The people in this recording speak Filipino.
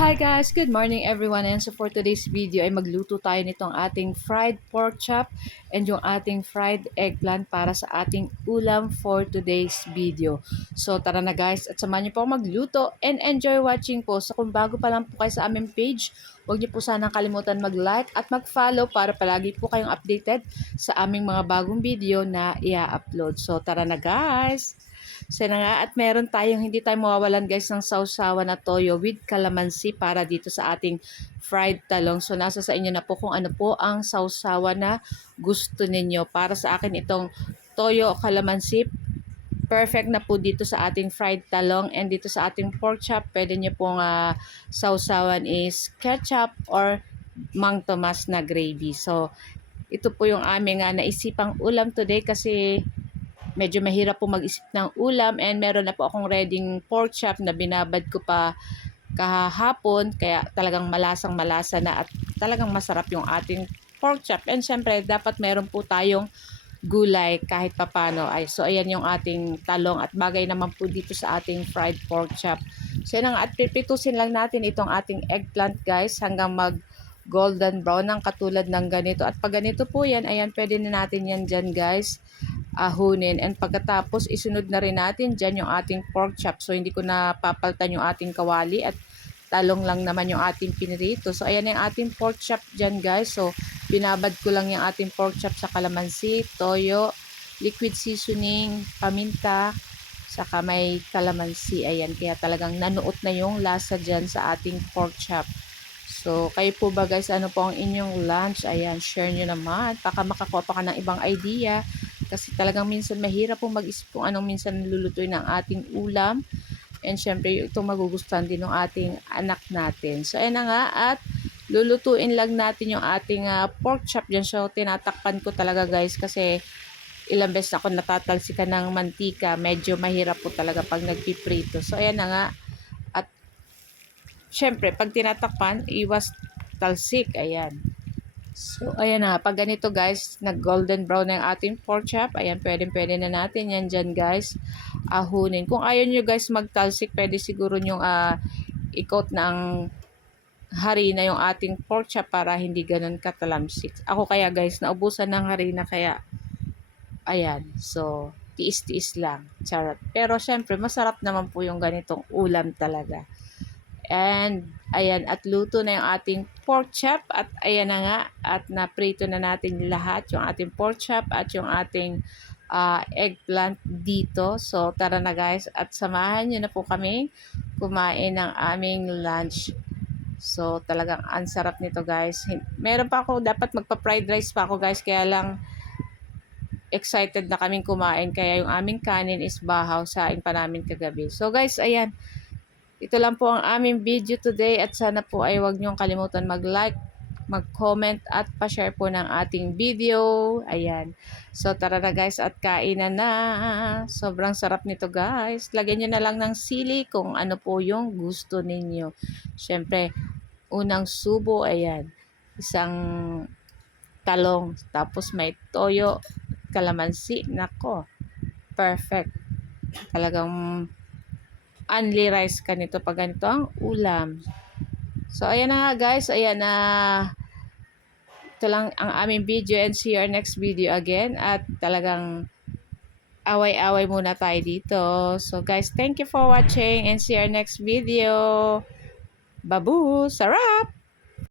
Hi guys! Good morning everyone, and so for today's video ay magluto tayo nitong ating fried pork chop and yung ating fried eggplant para sa ating ulam for today's video. So tara na guys, at samahan niyo po ako magluto and enjoy watching po. So kung bago pa lang po kayo sa aming page, huwag niyo po sanang kalimutan mag-like at mag-follow para palagi po kayong updated sa aming mga bagong video na i-upload. So tara na guys! So na nga, at meron tayong hindi tayo mawawalan guys ng sausawa na toyo with calamansi para dito sa ating fried talong. So nasa sa inyo na po kung ano po ang sausawa na gusto ninyo. Para sa akin itong toyo calamansi, perfect na po dito sa ating fried talong, and dito sa ating pork chop, pwede nyo pong sausawan is ketchup or Mang Tomas na gravy. So ito po yung aming naisipang ulam today kasi medyo mahirap po mag-isip ng ulam, and meron na po akong readyng pork chop na binabad ko pa kahapon, kaya talagang malasang malasa na at talagang masarap yung ating pork chop. And syempre dapat meron po tayong gulay kahit papano. So ayan yung ating talong at bagay naman po dito sa ating fried pork chop. So yan at pipitusin lang natin itong ating eggplant guys hanggang mag golden brown ng katulad ng ganito. At pag ganito po yan, ayan, pwede na natin yan dyan guys ahunin, and pagkatapos isunod na rin natin dyan yung ating pork chop. So hindi ko na papaltan yung ating kawali at talong lang naman yung ating pinirito. So ayan yung ating pork chop dyan guys. So binabad ko lang yung ating pork chop sa kalamansi, toyo, liquid seasoning, paminta, saka may kalamansi. Ayan, kaya talagang nanuot na yung lasa dyan sa ating pork chop. So, kayo po ba guys, ano po ang inyong lunch? Ayan, share nyo naman. Baka makakuha pa ka ng ibang idea. Kasi talagang minsan mahirap po mag-isip kung anong minsan nilulutuin ng ating ulam. And syempre, ito magugustuhan din ng ating anak natin. So, ayan na nga. At lulutuin lang natin yung ating pork chop dyan. So, tinatakpan ko talaga guys kasi ilang beses ako natatalsikan ng mantika. Medyo mahirap po talaga pag nagpiprito. So, ayan na nga. Syempre, pag tinatakpan, iwas talsik. Ayan. So, ayan na. Pag ganito guys, nag-golden brown na yung ating pork chop. Ayan, pwede na natin yan dyan guys. Ahunin. Kung ayaw nyo guys magtalsik, pwede siguro nyo i-coat ng harina yung ating pork chop para hindi ganun katalamsik. Ako kaya guys, naubusan ng harina kaya, ayan. So, tiis-tiis lang. Charot. Pero syempre, masarap naman po yung ganitong ulam talaga. And ayan, at luto na yung ating pork chop, at ayan na nga, at naprito na natin lahat yung ating pork chop at yung ating eggplant dito. So tara na guys, at samahan nyo na po kami kumain ng aming lunch. So talagang ang sarap nito guys. Meron pa ako, dapat magpa-fried rice pa ako guys, kaya lang excited na kaming kumain, kaya yung aming kanin is bahaw, saing pa namin kagabi. So guys, ayan, ito lang po ang aming video today, at sana po ay huwag niyong kalimutan mag-like, mag-comment at pa-share po ng ating video. Ayan. So tara na guys, at kainan na. Sobrang sarap nito guys. Lagyan niyo na lang ng sili kung ano po yung gusto ninyo. Syempre, unang subo, ayan. Isang talong, tapos may toyo, kalamansi. Nako, perfect. Talagang only rice ka nito pag ganito ang ulam. So, ayan na nga guys. Ayan na. Ito lang ang aming video, and see you next video again. At talagang away-away muna tayo dito. So guys, thank you for watching and see you next video. Babu! Sarap!